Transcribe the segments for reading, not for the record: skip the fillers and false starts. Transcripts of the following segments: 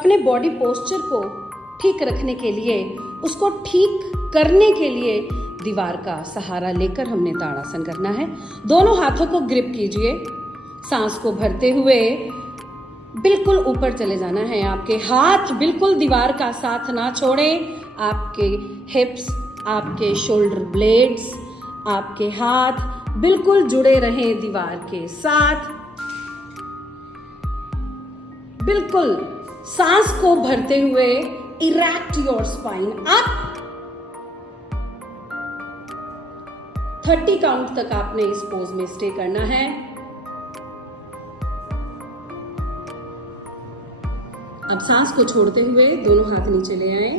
अपने body posture को ठीक रखने के लिए, उसको ठीक करने के लिए दीवार का सहारा लेकर हमने ताड़ासन करना है। दोनों हाथों को ग्रिप कीजिए, सांस को भरते हुए बिल्कुल ऊपर चले जाना है। आपके हाथ बिल्कुल दीवार का साथ ना छोड़ें। आपके हिप्स, आपके शोल्डर ब्लेड्स, आपके हाथ बिल्कुल जुड़े रहें दीवार के साथ। बिल्कुल सांस को भरते हुए erect your spine up. 30 count तक आपने इस पोज में स्टे करना है। अब सांस को छोड़ते हुए दोनों हाथ नीचे ले आए।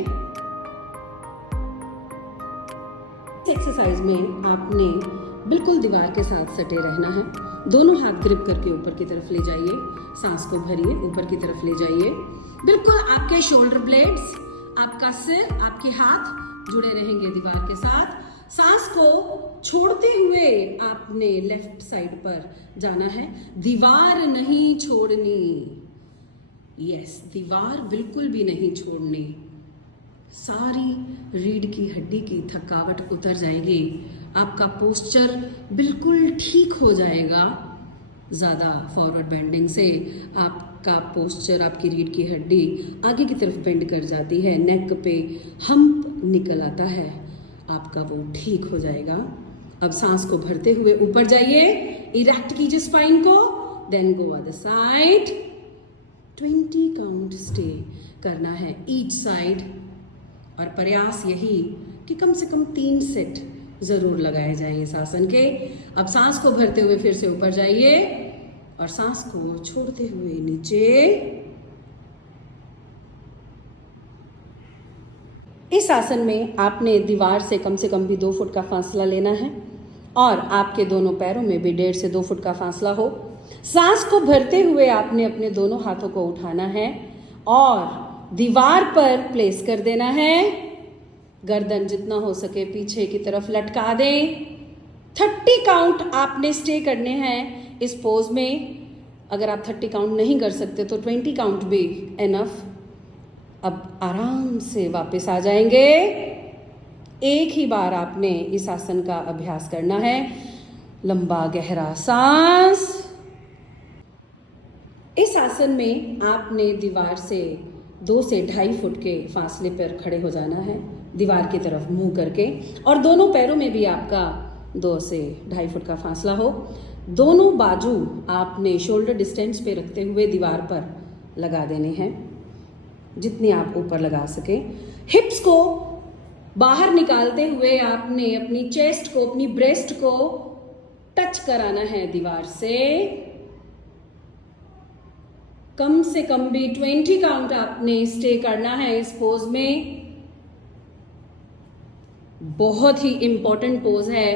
इस एक्सरसाइज में आपने बिल्कुल दीवार के साथ सटे रहना है। दोनों हाथ ग्रिप करके ऊपर की तरफ ले जाइए, सांस को भरिए, ऊपर की तरफ ले जाइए। बिल्कुल आपके शोल्डर ब्लेड्स, आपका सिर, आपके हाथ जुड़े रहेंगे दीवार के साथ। सांस को छोड़ते हुए आपने लेफ्ट साइड पर जाना है। दीवार नहीं छोड़नी। यस, दीवार बिल्कुल भी नहीं छोड़नी। सारी रीढ़ की हड्डी की थकावट उतर जाएगी। आपका पोस्चर बिल्कुल ठीक हो जाएगा। ज़्यादा फॉरवर्ड बेंडिंग से आपका पोस्चर, आपकी रीढ़ की हड्डी आगे की तरफ बेंड कर जाती है, नेक पे हम्प निकल आता है, आपका वो ठीक हो जाएगा। अब सांस को भरते हुए ऊपर जाइए, इरेक्ट कीजिए स्पाइन को, then go other side. 20 count stay करना है ईच साइड, और प्रयास यही कि कम से कम 3 सेट जरूर लगाए जाएं इस आसन के। अब सांस को भरते हुए फिर से ऊपर जाइए और सांस को छोड़ते हुए नीचे। इस आसन में आपने दीवार से कम भी 2 फुट का फासला लेना है और आपके दोनों पैरों में भी 1.5 से 2 फुट का फासला हो। सांस को भरते हुए आपने अपने दोनों हाथों को उठाना है और दीवार पर प्लेस कर देना है। गर्दन जितना हो सके पीछे की तरफ लटका दें। 30 काउंट आपने स्टे करने हैं इस पोज में। अगर आप 30 काउंट नहीं कर सकते तो 20 काउंट भी एनफ। अब आराम से वापस आ जाएंगे। एक ही बार आपने इस आसन का अभ्यास करना है। लंबा गहरा सांस। इस आसन में आपने दीवार से 2 से 2.5 फुट के फासले पर खड़े हो जाना है, दीवार की तरफ मुंह करके, और दोनों पैरों में भी आपका 2 से 2.5 फुट का फासला हो। दोनों बाजू आपने शोल्डर डिस्टेंस पे रखते हुए दीवार पर लगा देने हैं, जितनी आप ऊपर लगा सके। हिप्स को बाहर निकालते हुए आपने अपनी चेस्ट को, अपनी ब्रेस्ट को टच कराना है दीवार से। कम से कम भी 20 काउंट आपने स्टे करना है इस पोज में। बहुत ही इंपॉर्टेंट पोज है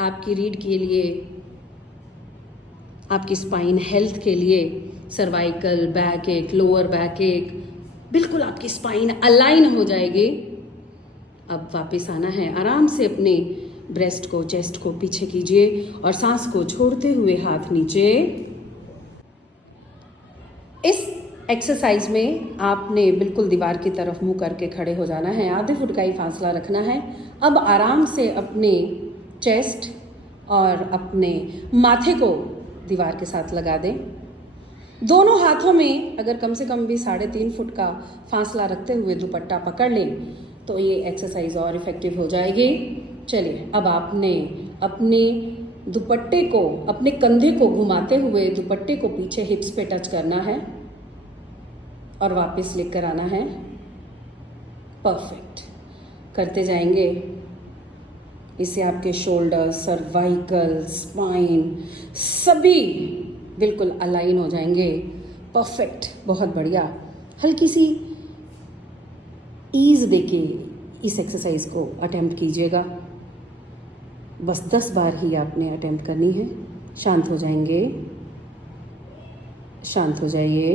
आपकी रीढ़ के लिए, आपकी स्पाइन हेल्थ के लिए। सर्वाइकल, बैक एक, लोअर बैक एक, बिल्कुल आपकी स्पाइन अलाइन हो जाएगी। अब वापस आना है। आराम से अपने ब्रेस्ट को, चेस्ट को पीछे कीजिए और सांस को छोड़ते हुए हाथ नीचे। इस एक्सरसाइज में आपने बिल्कुल दीवार की तरफ मुंह करके खड़े हो जाना है। आधे फुट का ही फासला रखना है। अब आराम से अपने चेस्ट और अपने माथे को दीवार के साथ लगा दें। दोनों हाथों में अगर कम से कम भी 3.5 फुट का फासला रखते हुए दुपट्टा पकड़ लें तो ये एक्सरसाइज और इफेक्टिव हो जाएगी। चलिए, अब आपने अपने दुपट्टे को, अपने कंधे को घुमाते हुए दुपट्टे को पीछे हिप्स पे टच करना है और वापस लेकर आना है। परफेक्ट करते जाएंगे। इससे आपके शोल्डर, सर्वाइकल, स्पाइन सभी बिल्कुल अलाइन हो जाएंगे। परफेक्ट, बहुत बढ़िया। हल्की सी ईज देके इस एक्सरसाइज को अटेम्प्ट कीजिएगा। बस 10 बार ही आपने अटेम्प्ट करनी है। शांत हो जाएंगे, शांत हो जाइए।